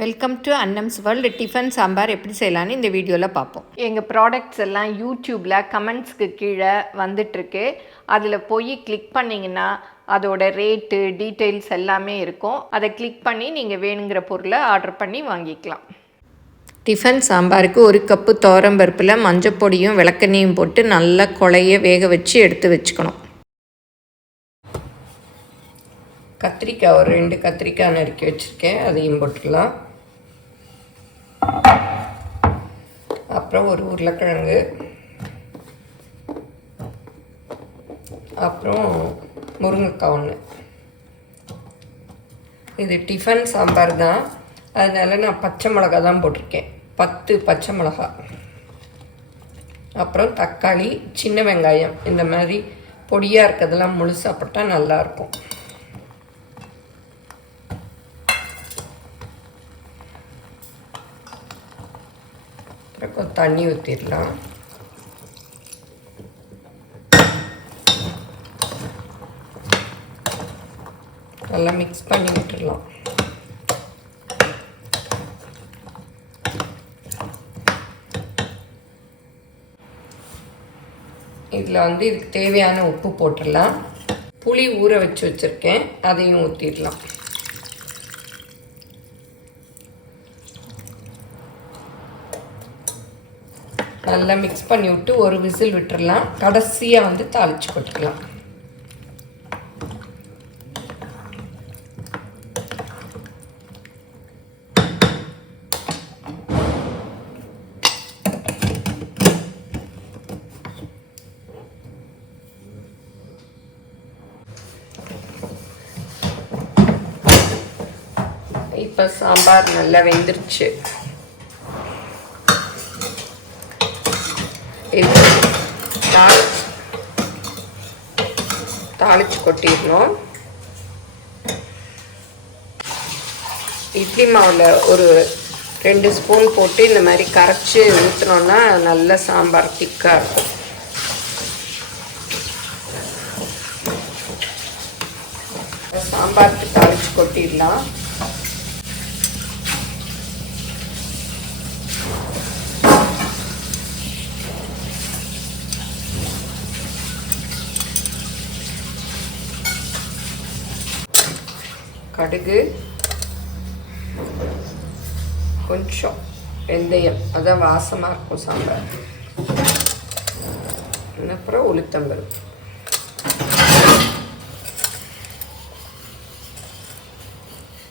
Welcome to Annam's world. Tiffin sambar எப்படி செய்யலான்னு இந்த வீடியோவில் பார்ப்போம். எங்கள் ப்ராடக்ட்ஸ் எல்லாம் யூடியூப்பில் கமெண்ட்ஸ்க்கு கீழே வந்துட்டுருக்கு. அதில் போய் கிளிக் பண்ணிங்கன்னா அதோட ரேட்டு டீட்டெயில்ஸ் எல்லாமே இருக்கும். அதை கிளிக் பண்ணி நீங்கள் வேணுங்கிற பொருளை ஆர்டர் பண்ணி வாங்கிக்கலாம். டிஃபன் சாம்பாருக்கு 1 கப்பு துவரம்பருப்பில் மஞ்சப்பொடியும் விளக்கெண்ணையும் போட்டு நல்லா குழைய வேக வச்சு எடுத்து வச்சுக்கணும். கத்திரிக்காய் ஒரு 2 கத்திரிக்காய் நறுக்கி வச்சுருக்கேன், அதையும் போட்டுக்கலாம். அப்புறம் ஒரு உருளைக்கிழங்கு, அப்புறம் முருங்கைக்காய் ஒன்று. இது டிஃபன் சாம்பார் தான், அதனால் நான் பச்சை மிளகா தான் போட்டிருக்கேன், 10 பச்சை மிளகா. அப்புறம் தக்காளி, சின்ன வெங்காயம் இந்த மாதிரி பொடியாக இருக்கிறதெல்லாம் முழுசாக போட்டால் நல்லாயிருக்கும். தண்ணி ஊற்றிடலாம். நல்லா மிக்ஸ் பண்ணி விட்டுடலாம். இதில் இதுக்கு தேவையான உப்பு போட்டுடலாம். புளி ஊற வச்சு வச்சுருக்கேன், அதையும் ஊற்றிடலாம். நல்லா மிக்ஸ் பண்ணி விட்டு ஒரு விசில் விட்டுடலாம். கடைசியாக தாளித்து போட்டுக்கலாம். இப்போ சாம்பார் நல்லா வெந்துருச்சு. இது தாளிச்சு கொட்டிடணும். இட்லி மாவில் ஒரு 2 ஸ்பூன் போட்டு இந்த மாதிரி கரைச்சி ஊற்றினோன்னா நல்ல சாம்பார் திக்காக இருக்கும். சாம்பாருக்கு தாளிச்சு கொட்டிடலாம். கடுகு, கொஞ்சம் வெந்தயம், அதான் வாசமாக இருக்கும் சாம்பார். அப்புறம் உளுத்தம்பருப்பு,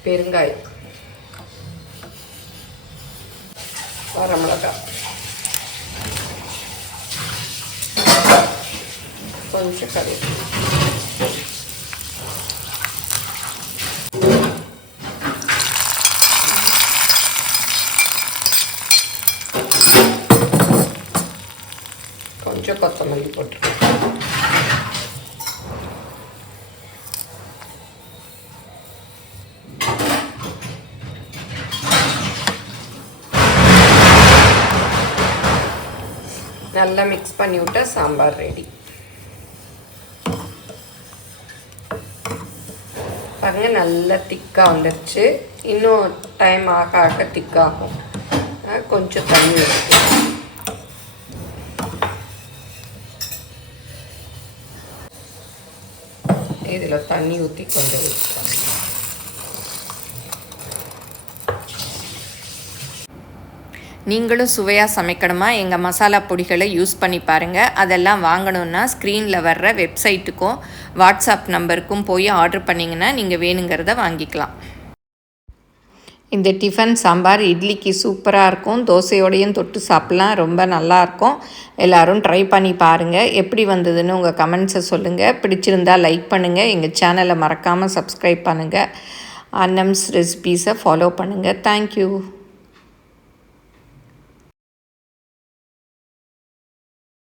பெருங்காயம், வரமிளகாய், கொஞ்சம் கறிவேப்பிலை, கொஞ்சம் கொத்தமல்லி போட்டுருக்கேன். நல்லா மிக்ஸ் பண்ணி விட்டா சாம்பார் ரெடி. பாருங்க, நல்லா திக்காக வந்துடுச்சு. இன்னும் டைம் ஆக ஆக திக்காகும். கொஞ்சம் தண்ணி ஊற்றிக்கலாம். இதில் தண்ணி ஊற்றி கொஞ்சம் ஊற்றலாம். நீங்களும் சுவையாக சமைக்கணுமா? எங்கள் மசாலா பொடிகளை யூஸ் பண்ணி பாருங்கள். அதெல்லாம் வாங்கணுன்னா ஸ்க்ரீனில் வர்ற வெப்சைட்டுக்கும் வாட்ஸ்அப் நம்பருக்கும் போய் ஆர்டர் பண்ணிங்கன்னா நீங்கள் வேணுங்கிறத வாங்கிக்கலாம். இந்த டிஃபன் சாம்பார் இட்லிக்கு சூப்பராக இருக்கும். தோசையோடையும் தொட்டு சாப்பிட்லாம், ரொம்ப நல்லாயிருக்கும். எல்லோரும் ட்ரை பண்ணி பாருங்கள். எப்படி வந்ததுன்னு உங்கள் கமெண்ட்ஸை சொல்லுங்கள். பிடிச்சிருந்தால் லைக் பண்ணுங்கள். எங்கள் சேனலை மறக்காமல் சப்ஸ்கிரைப் பண்ணுங்கள். அன்னம்ஸ் ரெசிபீஸை ஃபாலோ பண்ணுங்கள். தேங்க்யூ.